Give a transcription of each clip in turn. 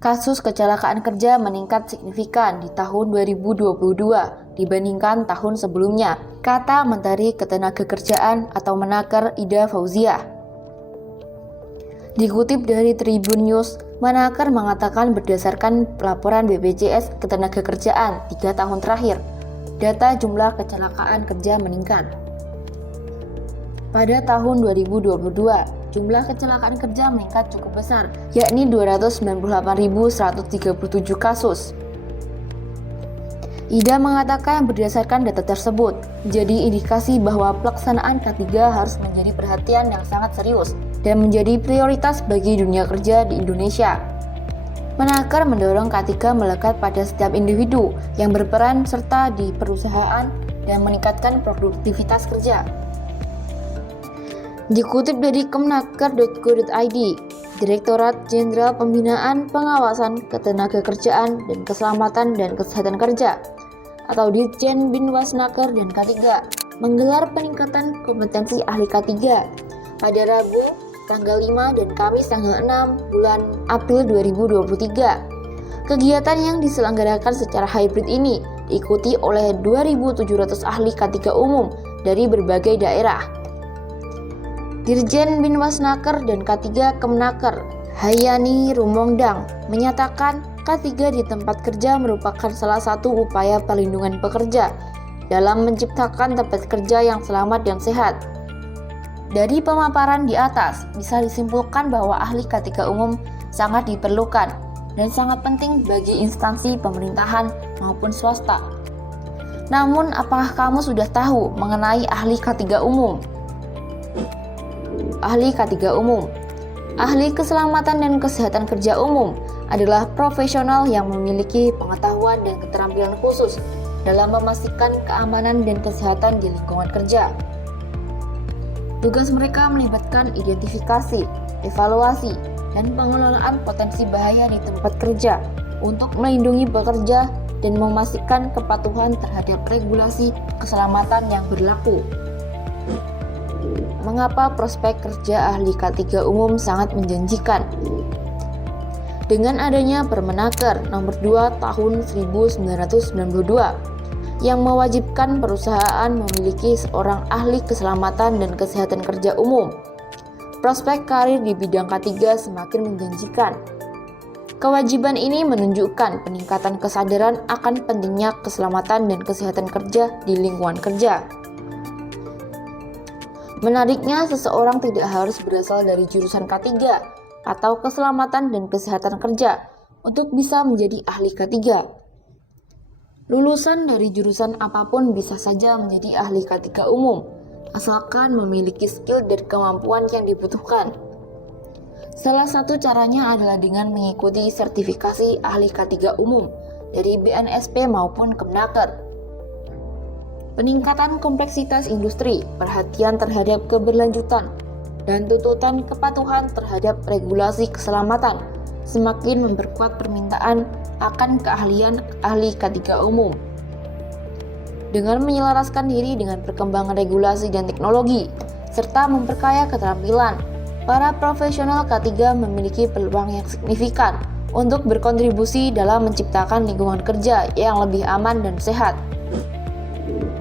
Kasus kecelakaan kerja meningkat signifikan di tahun 2022 dibandingkan tahun sebelumnya, kata Menteri Ketenagakerjaan atau Menaker Ida Fauziah. Dikutip dari Tribun News, Menaker mengatakan berdasarkan laporan BPJS Ketenagakerjaan 3 tahun terakhir, data jumlah kecelakaan kerja meningkat. Pada tahun 2022, jumlah kecelakaan kerja meningkat cukup besar, yakni 298.137 kasus. Ida mengatakan berdasarkan data tersebut, menjadi indikasi bahwa pelaksanaan K3 harus menjadi perhatian yang sangat serius dan menjadi prioritas bagi dunia kerja di Indonesia. Menaker mendorong K3 melekat pada setiap individu yang berperan serta di perusahaan dan meningkatkan produktivitas kerja. Dikutip dari kemenaker.go.id, Direktorat Jenderal Pembinaan Pengawasan Ketenagakerjaan dan Keselamatan dan Kesehatan Kerja atau Ditjen Binwasnaker dan K3 menggelar peningkatan kompetensi ahli K3 pada Rabu tanggal 5 dan Kamis tanggal 6 bulan April 2023. Kegiatan yang diselenggarakan secara hybrid ini diikuti oleh 2.700 ahli K3 umum dari berbagai daerah. Dirjen Binwasnaker dan K3 Kemenaker, Hayani Rumongdang, menyatakan K3 di tempat kerja merupakan salah satu upaya perlindungan pekerja dalam menciptakan tempat kerja yang selamat dan sehat. Dari pemaparan di atas, bisa disimpulkan bahwa ahli K3 umum sangat diperlukan dan sangat penting bagi instansi pemerintahan maupun swasta. Namun, apakah kamu sudah tahu mengenai ahli K3 umum? Ahli K3 umum, ahli keselamatan dan kesehatan kerja umum adalah profesional yang memiliki pengetahuan dan keterampilan khusus dalam memastikan keamanan dan kesehatan di lingkungan kerja. Tugas mereka melibatkan identifikasi, evaluasi, dan pengelolaan potensi bahaya di tempat kerja untuk melindungi pekerja dan memastikan kepatuhan terhadap regulasi keselamatan yang berlaku. Mengapa prospek kerja ahli K3 umum sangat menjanjikan? Dengan adanya Permenaker nomor 2 tahun 1992 yang mewajibkan perusahaan memiliki seorang ahli keselamatan dan kesehatan kerja umum, prospek karir di bidang K3 semakin menjanjikan. Kewajiban ini menunjukkan peningkatan kesadaran akan pentingnya keselamatan dan kesehatan kerja di lingkungan kerja. Menariknya, seseorang tidak harus berasal dari jurusan K3 atau keselamatan dan kesehatan kerja untuk bisa menjadi ahli K3. Lulusan dari jurusan apapun bisa saja menjadi ahli K3 umum, asalkan memiliki skill dan kemampuan yang dibutuhkan. Salah satu caranya adalah dengan mengikuti sertifikasi ahli K3 umum dari BNSP maupun Kemenaker. Peningkatan kompleksitas industri, perhatian terhadap keberlanjutan, dan tuntutan kepatuhan terhadap regulasi keselamatan semakin memperkuat permintaan akan keahlian ahli K3 umum. Dengan menyelaraskan diri dengan perkembangan regulasi dan teknologi, serta memperkaya keterampilan, para profesional K3 memiliki peluang yang signifikan untuk berkontribusi dalam menciptakan lingkungan kerja yang lebih aman dan sehat.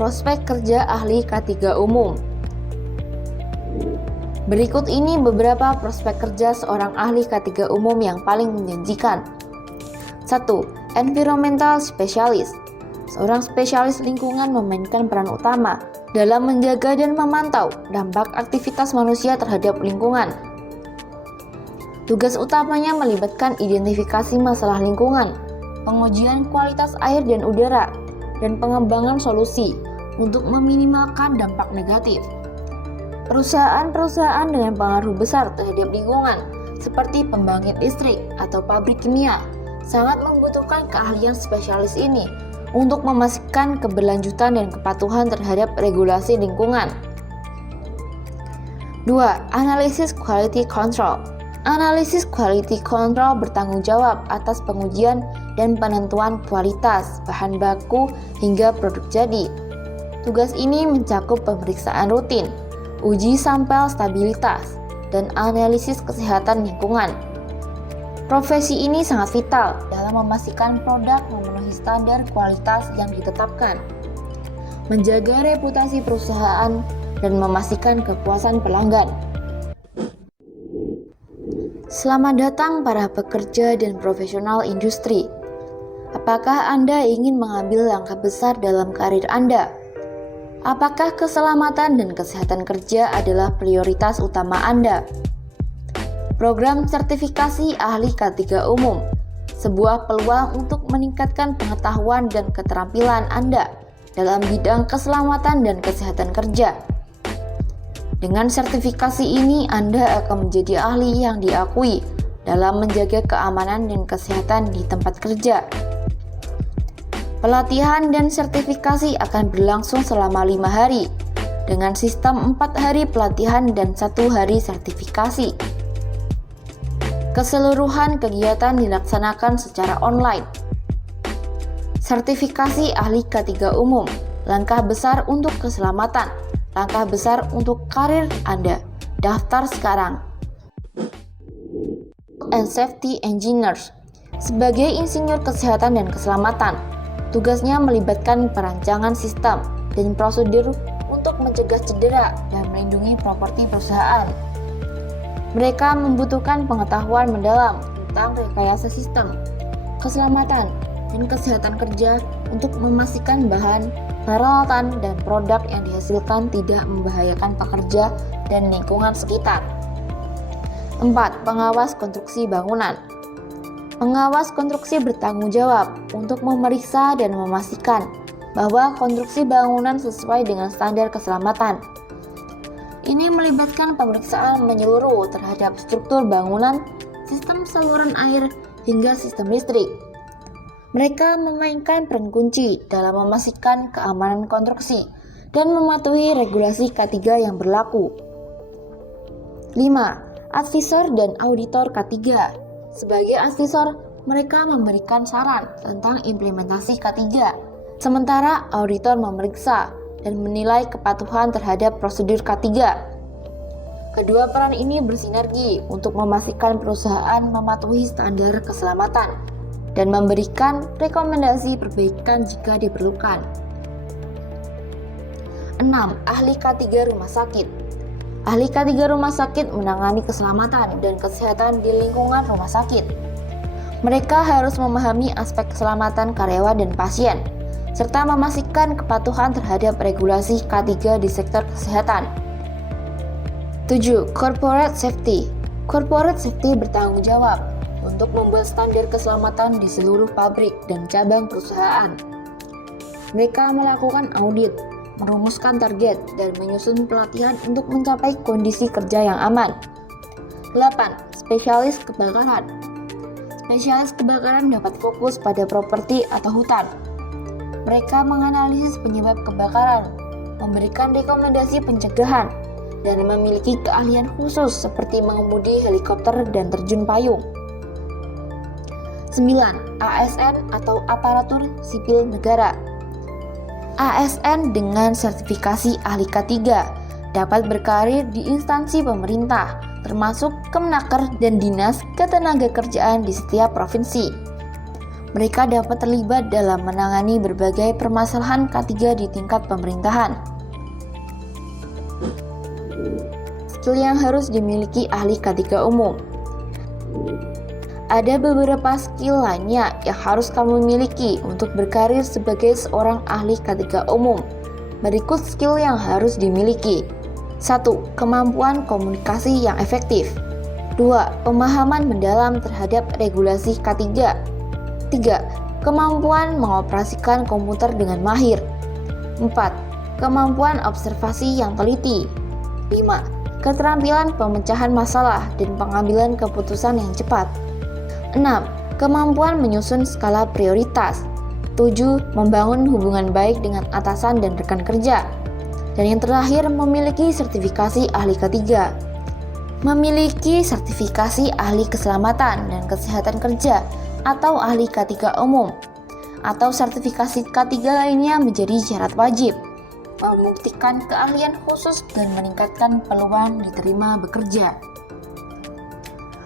Prospek kerja ahli K3 umum. Berikut ini beberapa prospek kerja seorang ahli K3 umum yang paling menjanjikan. 1. Environmental Specialist. Seorang spesialis lingkungan memainkan peran utama dalam menjaga dan memantau dampak aktivitas manusia terhadap lingkungan. Tugas utamanya melibatkan identifikasi masalah lingkungan, pengujian kualitas air dan udara, dan pengembangan solusi untuk meminimalkan dampak negatif. Perusahaan-perusahaan dengan pengaruh besar terhadap lingkungan, seperti pembangkit listrik atau pabrik kimia, sangat membutuhkan keahlian spesialis ini untuk memastikan keberlanjutan dan kepatuhan terhadap regulasi lingkungan. 2. Analisis Quality Control. Analisis Quality Control bertanggung jawab atas pengujian dan penentuan kualitas bahan baku hingga produk jadi. Tugas ini mencakup pemeriksaan rutin, uji sampel stabilitas, dan analisis kesehatan lingkungan. Profesi ini sangat vital dalam memastikan produk memenuhi standar kualitas yang ditetapkan, menjaga reputasi perusahaan, dan memastikan kepuasan pelanggan. Selamat datang para pekerja dan profesional industri. Apakah Anda ingin mengambil langkah besar dalam karir Anda? Apakah keselamatan dan kesehatan kerja adalah prioritas utama Anda? Program sertifikasi ahli K3 umum, sebuah peluang untuk meningkatkan pengetahuan dan keterampilan Anda dalam bidang keselamatan dan kesehatan kerja. Dengan sertifikasi ini, Anda akan menjadi ahli yang diakui dalam menjaga keamanan dan kesehatan di tempat kerja. Pelatihan dan sertifikasi akan berlangsung selama 5 hari, dengan sistem 4 hari pelatihan dan 1 hari sertifikasi. Keseluruhan kegiatan dilaksanakan secara online. Sertifikasi ahli K3 umum, langkah besar untuk keselamatan, langkah besar untuk karir Anda. Daftar sekarang. And Safety Engineers. Sebagai insinyur kesehatan dan keselamatan, tugasnya melibatkan perancangan sistem dan prosedur untuk mencegah cedera dan melindungi properti perusahaan. Mereka membutuhkan pengetahuan mendalam tentang rekayasa sistem, keselamatan, dan kesehatan kerja untuk memastikan bahan, peralatan, dan produk yang dihasilkan tidak membahayakan pekerja dan lingkungan sekitar. 4. Pengawas konstruksi bangunan. Pengawas konstruksi bertanggung jawab untuk memeriksa dan memastikan bahwa konstruksi bangunan sesuai dengan standar keselamatan. Ini melibatkan pemeriksaan menyeluruh terhadap struktur bangunan, sistem saluran air, hingga sistem listrik. Mereka memainkan peran kunci dalam memastikan keamanan konstruksi dan mematuhi regulasi K3 yang berlaku. 5. Advisor dan auditor K3. Sebagai advisor, mereka memberikan saran tentang implementasi K3, sementara auditor memeriksa dan menilai kepatuhan terhadap prosedur K3. Kedua peran ini bersinergi untuk memastikan perusahaan mematuhi standar keselamatan dan memberikan rekomendasi perbaikan jika diperlukan. 6. Ahli K3 rumah sakit. Ahli K3 rumah sakit menangani keselamatan dan kesehatan di lingkungan rumah sakit. Mereka harus memahami aspek keselamatan karyawan dan pasien, serta memastikan kepatuhan terhadap regulasi K3 di sektor kesehatan. 7. Corporate Safety. Corporate Safety bertanggung jawab untuk membuat standar keselamatan di seluruh pabrik dan cabang perusahaan. Mereka melakukan audit, merumuskan target, dan menyusun pelatihan untuk mencapai kondisi kerja yang aman. 8. Spesialis kebakaran. Spesialis kebakaran dapat fokus pada properti atau hutan. Mereka menganalisis penyebab kebakaran, memberikan rekomendasi pencegahan, dan memiliki keahlian khusus seperti mengemudi helikopter dan terjun payung. 9. ASN atau Aparatur Sipil Negara. ASN dengan sertifikasi ahli K3 dapat berkarir di instansi pemerintah, termasuk Kemenaker dan Dinas Ketenagakerjaan di setiap provinsi. Mereka dapat terlibat dalam menangani berbagai permasalahan K3 di tingkat pemerintahan. Skill yang harus dimiliki ahli K3 umum. Ada beberapa skill lainnya yang harus kamu miliki untuk berkarir sebagai seorang ahli K3 umum. Berikut skill yang harus dimiliki. 1. Kemampuan komunikasi yang efektif. 2. Pemahaman mendalam terhadap regulasi K3. 3. Kemampuan mengoperasikan komputer dengan mahir. 4. Kemampuan observasi yang teliti. 5. Keterampilan pemecahan masalah dan pengambilan keputusan yang cepat. 6. Kemampuan menyusun skala prioritas. 7. Membangun hubungan baik dengan atasan dan rekan kerja. Dan yang terakhir, memiliki sertifikasi ahli K3. Memiliki sertifikasi ahli keselamatan dan kesehatan kerja atau ahli K3 umum atau sertifikasi K3 lainnya menjadi syarat wajib, membuktikan keahlian khusus dan meningkatkan peluang diterima bekerja.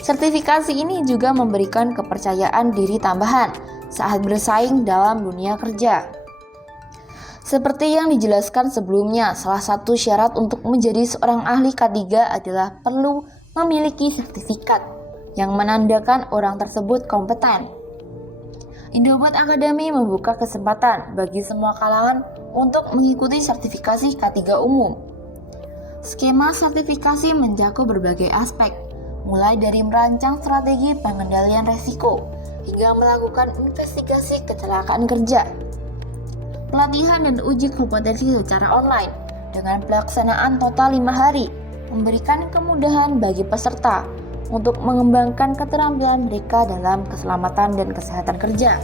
Sertifikasi ini juga memberikan kepercayaan diri tambahan saat bersaing dalam dunia kerja. Seperti yang dijelaskan sebelumnya, salah satu syarat untuk menjadi seorang ahli K3 adalah perlu memiliki sertifikat yang menandakan orang tersebut kompeten. Indobot Academy membuka kesempatan bagi semua kalangan untuk mengikuti sertifikasi K3 umum. Skema sertifikasi mencakup berbagai aspek, mulai dari merancang strategi pengendalian risiko hingga melakukan investigasi kecelakaan kerja. Pelatihan dan uji kompetensi secara online dengan pelaksanaan total 5 hari memberikan kemudahan bagi peserta untuk mengembangkan keterampilan mereka dalam keselamatan dan kesehatan kerja.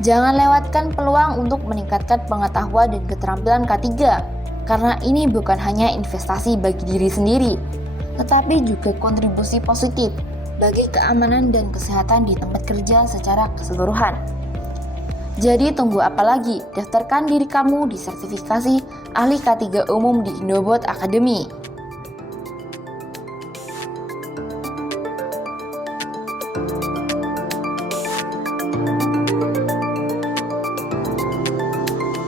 Jangan lewatkan peluang untuk meningkatkan pengetahuan dan keterampilan K3, karena ini bukan hanya investasi bagi diri sendiri, tetapi juga kontribusi positif bagi keamanan dan kesehatan di tempat kerja secara keseluruhan. Jadi tunggu apa lagi? Daftarkan diri kamu di sertifikasi ahli K3 umum di Indobot Academy.